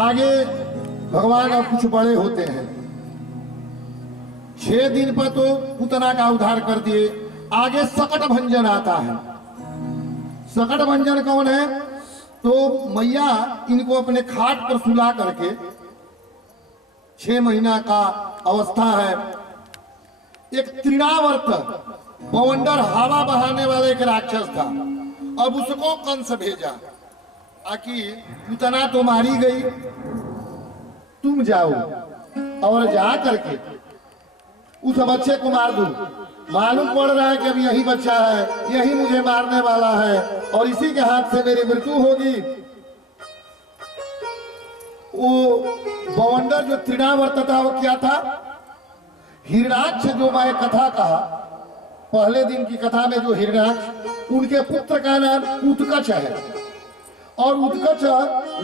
आगे भगवान अब कुछ बड़े होते हैं। 6 दिन पर तो पूतना का उद्धार कर दिए। आगे सकट भंजन आता है। सकट भंजन कौन है? तो मैया इनको अपने खाट पर सुला करके 6 महीना का अवस्था है। एक तृणावर्त बवंडर हवा बहाने वाला एक राक्षस था। अब उसको कंस भेजा कि पूतना तो मारी गई, तुम जाओ और जा करके उस बच्चे को मार दो। मालूम पड़ रहा है कि अब यही बच्चा है, यही मुझे मारने वाला है और इसी के हाथ से मेरी मृत्यु होगी। वो बवंडर जो तृणावर्त था वो क्या था? हिरणाक्ष, जो मैं कथा कहा पहले दिन की कथा में, जो हिरणाक्ष उनके पुत्र का नाम उत्कच है और उत्कच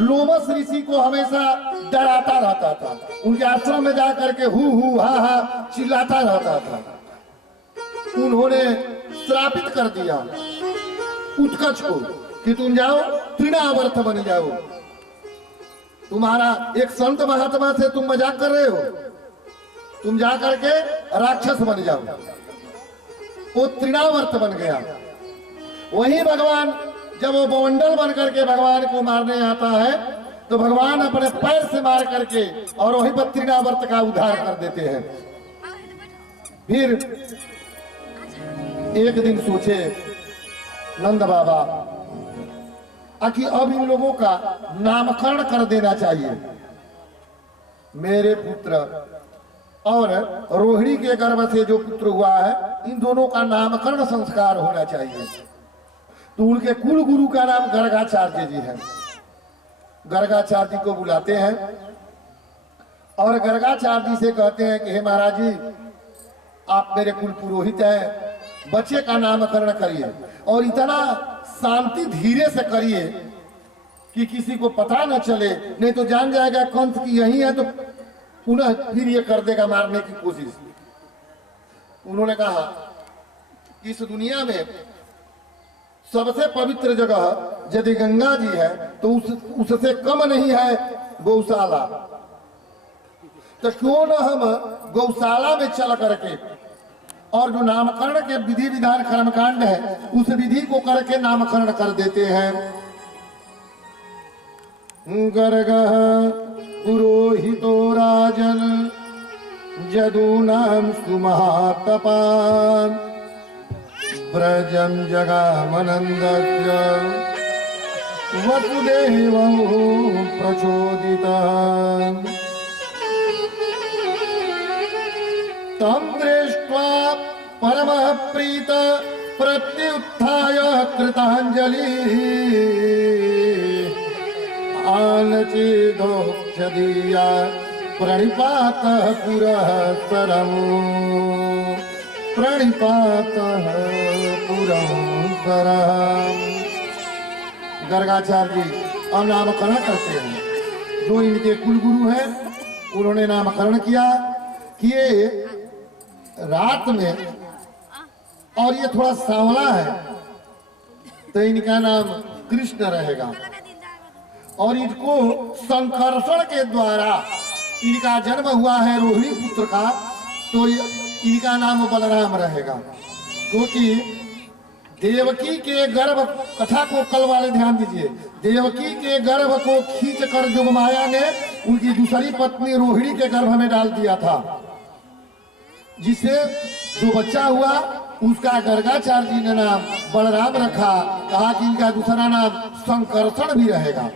लोमस ऋषि को हमेशा डराता रहता था। उनके आश्रम में जाकर के हु हा हा चिल्लाता रहता था। उन्होंने श्रापित कर दिया उत्कच को कि तुम जाओ तृणावर्त बन जाओ। तुम्हारा एक संत महात्मा से तुम मजाक कर रहे हो, तुम जा करके राक्षस बन जाओ। वो तृणावर्त बन गया। वही भगवान जब वो बवंडल बन करके भगवान को मारने आता है तो भगवान अपने पैर से मार करके और वहीं पर तृणावर्त का उद्धार कर देते हैं। फिर एक दिन सोचे नंद बाबा कि अब इन लोगों का नामकरण कर देना चाहिए। मेरे पुत्र और रोहिणी के गर्भ से जो पुत्र हुआ है, इन दोनों का नामकरण संस्कार होना चाहिए। तो उनके कुल गुरु का नाम गर्गाचार्य जी है। गर्गाचार्य जी को बुलाते हैं और गर्गाचार्य जी से कहते हैं कि हे महाराज जी, आप मेरे कुल पुरोहित हैं, बच्चे का नामकरण करिए और इतना शांति धीरे से करिए कि किसी को पता न चले, नहीं तो जान जाएगा कंस की यही है तो पुनः फिर ये कर देगा मारने की कोशिश। उन्होंने कहा कि इस दुनिया में सबसे पवित्र जगह यदि गंगा जी है तो उससे कम नहीं है गौशाला। तो क्यों न हम गौशाला में चल करके और जो नामकरण के विधि विधान कर्मकांड है उस विधि को करके नामकरण कर देते हैं। गर्गः पुरोहितो राजन जदूनां सुमहातपान् व्रजं जगामनन्दस्य वसुदेवं प्रचोदितः। तं दृष्ट्वा परमः प्रीत प्रत्युत्थाय कृताञ्जलिः आनचेदोक्षदीया प्रणिपातः पुरः सरमो प्रणिपातः पुरः सरः। गर्गाचार्य जी अब नामकरण करते हैं। जो इनके कुलगुरु हैं उन्होंने नामकरण किया कि ये रात में, और ये थोड़ा सांवला है तो इनका नाम कृष्ण रहेगा और इनको संकर्षण के द्वारा इनका जन्म हुआ है रोहिणी पुत्र का, तो इनका नाम बलराम रहेगा। क्योंकि देवकी के गर्भ कथा को कल वाले ध्यान दीजिए, देवकी के गर्भ को खींच कर जोगमाया ने उनकी दूसरी पत्नी रोहिणी के गर्भ में डाल दिया था, जिससे जो बच्चा हुआ उसका गर्गाचार्य जी ने नाम बलराम रखा। कहा कि इनका दूसरा नाम संकर्षण भी रहेगा।